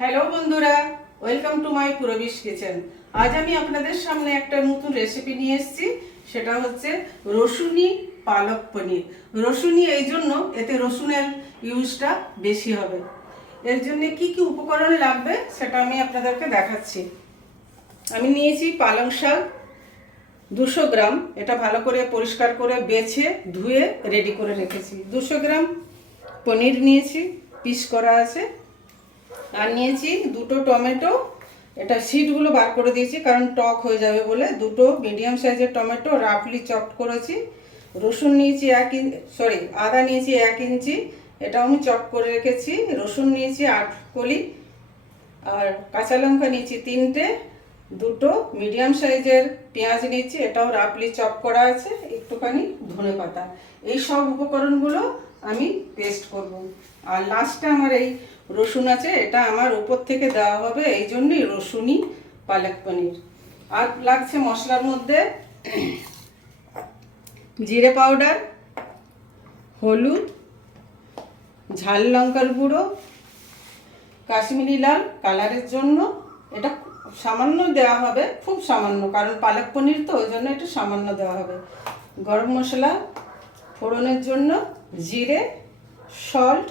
Hello বন্ধুরা, welcome to my পুরবিশ kitchen. আজ আমি আপনাদের সামনে একটা নতুন রেসিপি নিয়ে এসেছি। সেটা হচ্ছে রসুনি পালক পনির। রসুনি এই জন্য, এতে রসুনের ইউজটা বেশি হবে। এর জন্য কি কি উপকরণ লাগবে সেটা আমি আপনাদেরকে দেখাচ্ছি। আমি নিয়েছি পালং শাক 200 গ্রাম। এটা ভালো করে পরিষ্কার করে বেছে ধুয়ে রেডি করে রেখেছি। 200 গ্রাম পনির নিয়েছি, পিস করা আছে। আর নিয়েছি দুটো টমেটো। এটা সিডগুলো বার করে দিয়েছি কারণ টক হয়ে যাবে বলে। দুটো মিডিয়াম সাইজের টমেটো রাফলি চপ করেছি। রসুন নিয়েছি আদা নিয়েছি 1 ইঞ্চি, এটাও আমি চপ করে রেখেছি। রসুন নিয়েছি 8 কলি। আর কাঁচা লঙ্কা নিয়েছি 3টে। দুটো মিডিয়াম সাইজের পেঁয়াজ নিয়েছি, এটাও রাফলি চপ করা আছে। একটুখানি ধনেপাতা। এই সব উপকরণগুলো আমি পেস্ট করব। আর লাস্টে আমার এই রসুন আছে, এটা আমার উপর থেকে দেওয়া হবে, এই জন্যই রসুনি পালক পনির। আর লাগছে মশলার মধ্যে জিরে পাউডার, হলুদ, ঝাল লঙ্কার গুঁড়ো, কাশ্মীরি লাল কালারের জন্য। এটা সামান্য দেওয়া হবে, খুব সামান্য, কারণ পালক পনির তো, ওই জন্য এটা সামান্য দেওয়া হবে। গরম মশলা ফোড়নের জন্য, জিরে, সল্ট,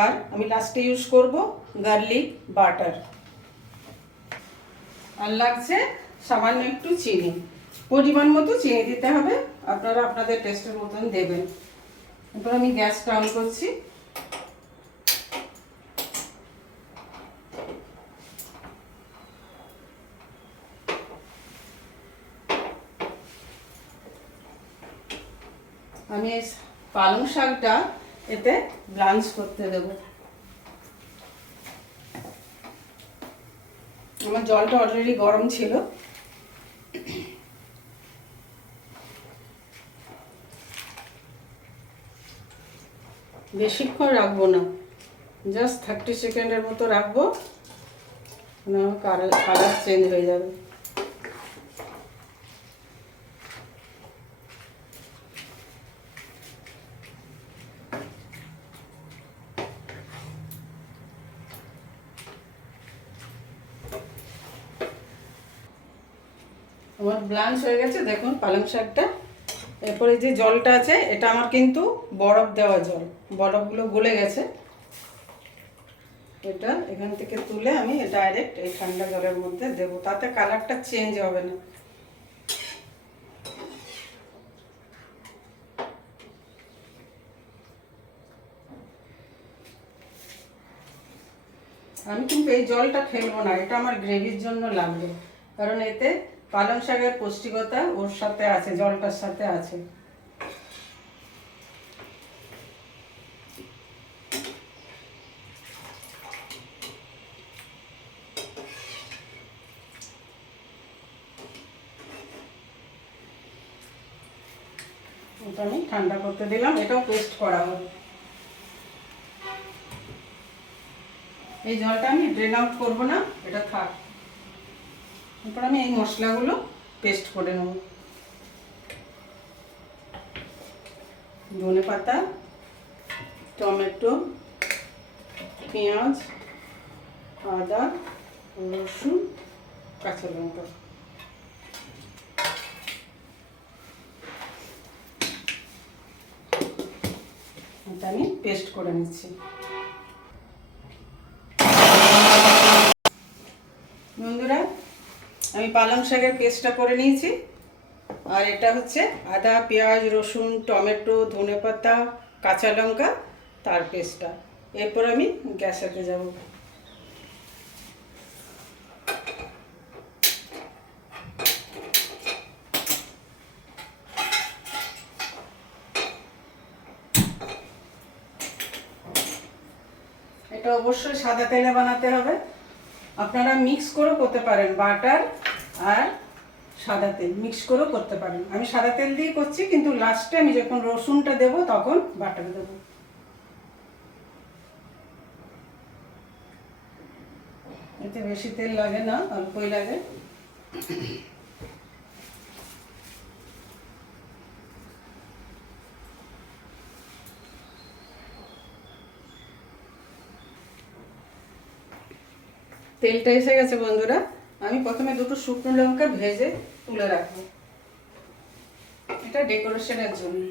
আর আমি লাস্টে ইউজ করব গার্লিক বাটার। আর লাগছে সামান্য একটু চিনি, পরিমাণ মতো চিনি দিতে হবে। আপনারা আপনাদের টেস্টের মতন দেবেন। এরপর আমি গ্যাসটা অন করছি। আমি এই পালং শাকটা এতে ব্লাঞ্চ করতে দেব। আমার জলটা অলরেডি গরম ছিল। বেশিক্ষণ রাখবো না, জাস্ট 30 সেকেন্ডের মতো রাখবো, কালার চেঞ্জ হয়ে যাবে। আমার ব্লাঞ্চ হয়ে গেছে, দেখুন পালং শাকটা। এরপরে যে জলটা আছে, এটা আমার কিন্তু বরফ দেওয়া জল, বরফগুলো গলে গেছে। এটা এখান থেকে তুলে আমি ডাইরেক্ট এই ঠান্ডা জলের মধ্যে দেব, তাতে কালারটা চেঞ্জ হবে না। আমি কিন্তু এই জলটা ফেলবো না, এটা আমার গ্রেভির জন্য লাগবে, কারণ এতে পালং শাকের পুষ্টিকতা ওর সাথে আছে, জলটার সাথে আছে। এটা আমি ঠান্ডা করতে দিলাম, এটাও পেস্ট করা হবে। এই জলটা আমি ড্রেন আউট করবো না, এটা থাক। এরপর আমি এই মশলাগুলো পেস্ট করে নেব। ধনেপাতা, টমেটো, পেঁয়াজ, আদা, রসুন, কাঁচা লঙ্কা। এটা আমি পেস্ট করে নিচ্ছি। বন্ধুরা, আমি পালং শাকের পেস্টটা করে নিয়েছি। আর এটা হচ্ছে আদা, পেঁয়াজ, রসুন, টমেটো, ধনেপাতা, কাঁচা লঙ্কা, তার পেস্টটা। এরপর আমি গ্যাসেতে যাব। এটা অবশ্যই সাদা তেলে বানাতে হবে। আপনারা মিক্স করেও করতে পারেন, বাটার আর সাদা তেল মিক্স করেও করতে পারেন। আমি সাদা তেল দিয়ে করছি, কিন্তু লাস্টে আমি যখন রসুনটা দেব তখন বাটার দেব। এতে বেশি তেল লাগে না, অল্পই লাগে। তেলটা এসে গেছে বন্ধুরা। আমি প্রথমে দুটো শুকনো লঙ্কা ভেজে তুলে রাখবো, এটা ডেকোরেশনের জন্য।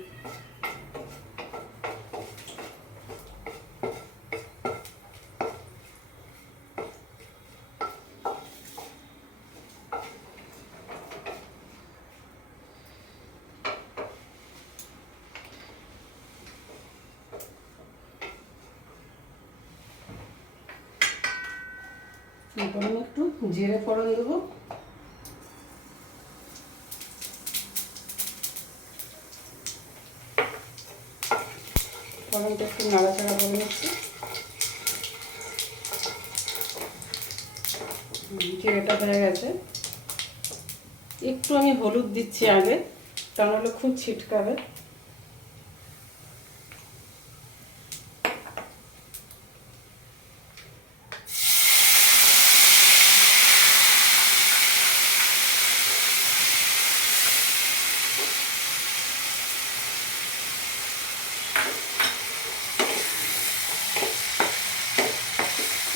এরপর আমি একটু জিরে ফোড়ন দেবো। ফোড়নটা একটু নাড়াচাড়া করে নিচ্ছি। জিরেটা হয়ে গেছে, একটু আমি হলুদ দিচ্ছি আগে, তা নাহলে খুব ছিটকাবে।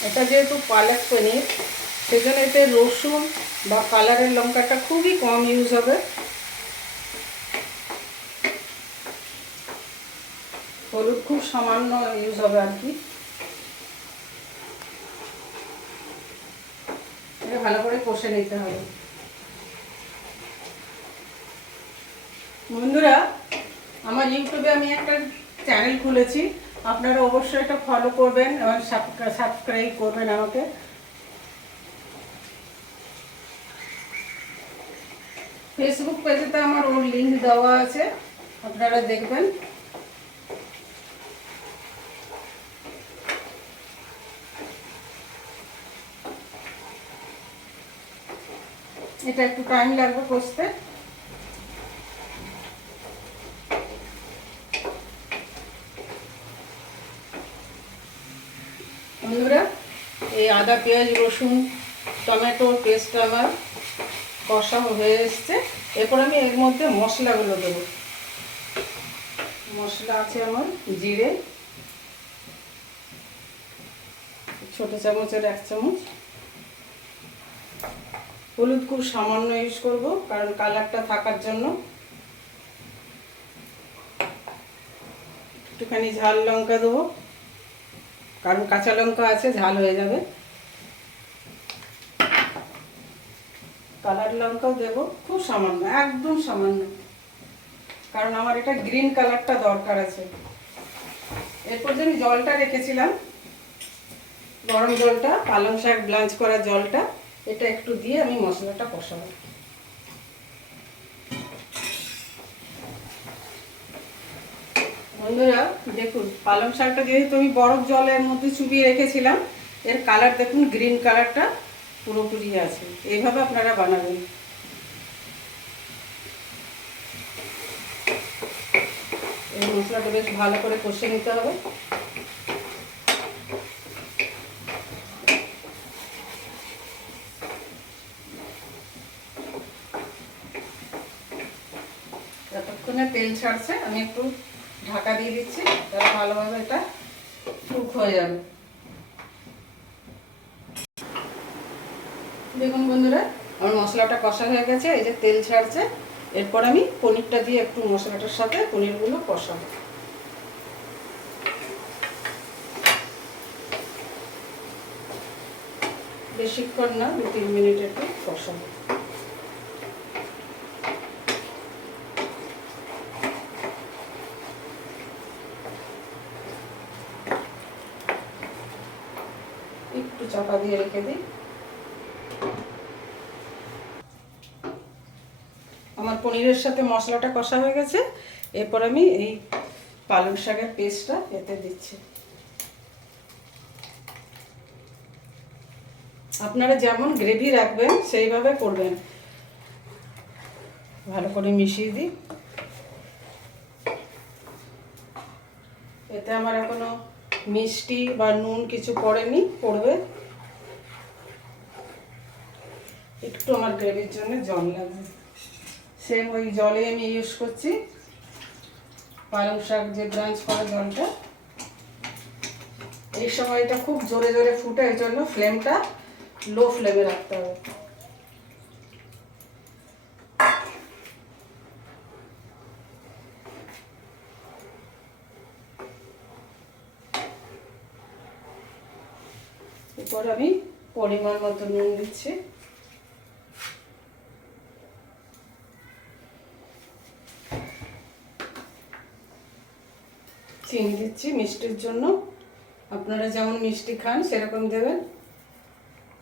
এটা যেহেতু পালক পনির, সেজন্য এতে রসুন বা কালারের লঙ্কাটা খুবই কম ইউজ হবে। হলুদ খুব সামান্য ইউজ হবে আর কি। এটা ভালো করে কষে নিতে হবে। বন্ধুরা, আমার ইউটিউবে আমি একটা চ্যানেল খুলেছি, আপনারা অবশ্যই এটা ফলো করবেন এবং সাবস্ক্রাইব করবেন আমাকে। ফেসবুক পেজেতে আমার ওর লিঙ্ক দেওয়া আছে, আপনারা দেখবেন। এটা একটু টাইম লাগবে কষতে। বন্ধুরা, এই আদা পেঁয়াজ রসুন টমেটোর পেস্টটা আমার কষা হয়ে এসছে। এরপর আমি এর মধ্যে মশলাগুলো দেবো। মশলা আছে আমার জিরে ছোট চামচের 1 চামচ, হলুদ খুব সামান্য ইউজ করব কারণ কালারটা থাকার জন্য, একটুখানি ঝাল লঙ্কা দেবো কারণ কাঁচা লঙ্কা আছে, ঝাল হয়ে যাবে। কালার লঙ্কাও দেবো খুব সামান্য, একদম সামান্য, কারণ আমার এটা গ্রিন কালারটা দরকার আছে। এরপর যে আমি জলটা রেখেছিলাম, গরম জলটা, পালং শাক ব্লাঞ্চ করা জলটা, এটা একটু দিয়ে আমি মশলাটা কষাবো। বন্ধুরা দেখুন, পালং শাকটা যেহেতু আমি বরফ জলের মধ্যে চুবিয়ে রেখেছিলাম, এর কালার দেখুন, গ্রিন কালারটা পুরোপুরি আছে। এইভাবে আপনারা বানাবেন। এই মশলাটা বেশ ভালো করে কষে নিতে হবে। যতক্ষণে তেল ছাড়ছে আমি একটু ঢাকা দিয়ে দিচ্ছি, তাহলে ভালোভাবে এটা কুক হয়ে যাবে। দেখুন বন্ধুরা, আমার মশলাটা কষা হয়ে গেছে, এই যে তেল ছাড়ছে। এরপর আমি পনিরটা দিয়ে একটু মশলাটার সাথে পনিরগুলো কষাবো। বেশিক্ষণ না, 2-3 মিনিট একটু কষাবো। একটু চাপা দিয়ে রেখে দিই। আমার পনিরের সাথে মশলাটা কষা হয়ে গেছে। এরপর আমি এই পালং শাকের পেস্টটা এতে দিচ্ছি। আপনারা যেমন গ্রেভি রাখবেন সেইভাবে করবেন। ভালো করে মিশিয়ে দিই। এতে আমার এখনো মিষ্টি বা নুন কিছু পড়েনি, পড়বে। একটু আমার গ্রেভির জন্য জল লাগবে, সেম ওই জলে আমি ইউজ করছি, পালং শাক যে ব্রাঞ্চ করা জলটা। এই সময় এটা খুব জোরে জোরে ফুটে, এই জন্য ফ্লেমটা লো ফ্লেমে রাখতে হবে। এরপর আমি পরিমাণ মতো নুন দিচ্ছি, চিনি দিচ্ছি মিষ্টির জন্য, আপনারা যেমন মিষ্টি খান সেরকম দেবেন।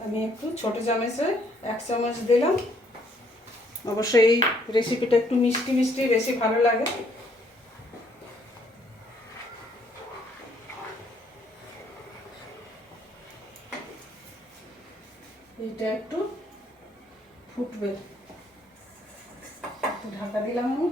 আমি একটু ছোট চামচে 1 চামচ দিলাম। অবশ্যই এই রেসিপিটা একটু মিষ্টি মিষ্টি বেশি ভালো লাগে। এটা একটু ফুটবে, একটু ঢাকা দিলাম আমি।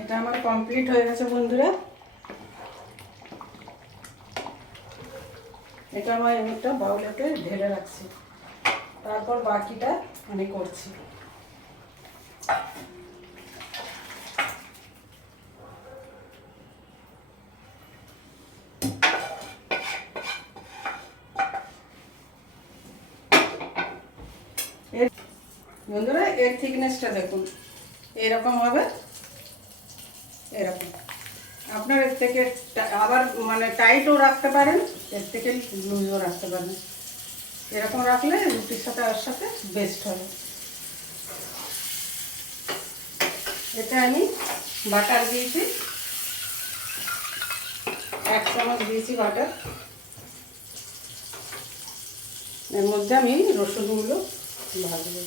এটা আমার কমপ্লিট হয়ে গেছে বন্ধুরা। এটা আমার একটা বাউলেতে ঢেলে রাখছি, তারপর বাকিটা আমি করছি। বন্ধুরা এর থিকনেসটা দেখুন, এরকম হবে, এরকম। আপনার এর থেকে আবার মানে টাইটও রাখতে পারেন, এর থেকে লুজও রাখতে পারেন। এরকম রাখলে রুটির সাথে আর সাথে বেস্ট হবে। এটা আমি বাটার দিয়েছি, 1 চামচ দিয়েছি বাটার। এর মধ্যে আমি রসুনগুলো ভাজবো।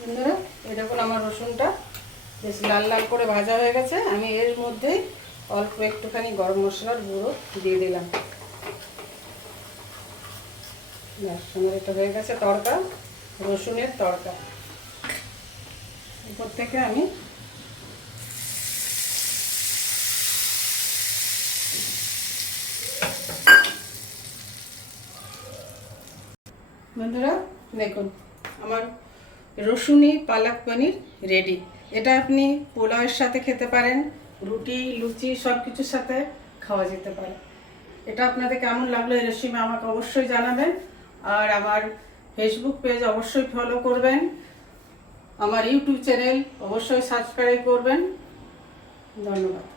বন্ধুরা এই দেখুন আমার রসুনটা বেশ লাল লাল করে ভাজা হয়ে গেছে। আমি এর মধ্যে অল্প একটুখানি গরম মশলার গুঁড়ো দিয়ে দিলাম। আমার এটা হয়ে গেছে তড়কা, রসুনের তড়কা। উপর থেকে আমি বন্ধুরা দেখুন আমার রসুনি পালক পনির রেডি। এটা আপনি পোলাওয়ের সাথে খেতে পারেন, রুটি লুচি সব কিছুর সাথে খাওয়া যেতে পারে। এটা আপনাদের কেমন লাগলো এই রেসিপি আমাকে অবশ্যই জানাবেন। আর আমার ফেসবুক পেজ অবশ্যই ফলো করবেন, আমার ইউটিউব চ্যানেল অবশ্যই সাবস্ক্রাইব করবেন। ধন্যবাদ।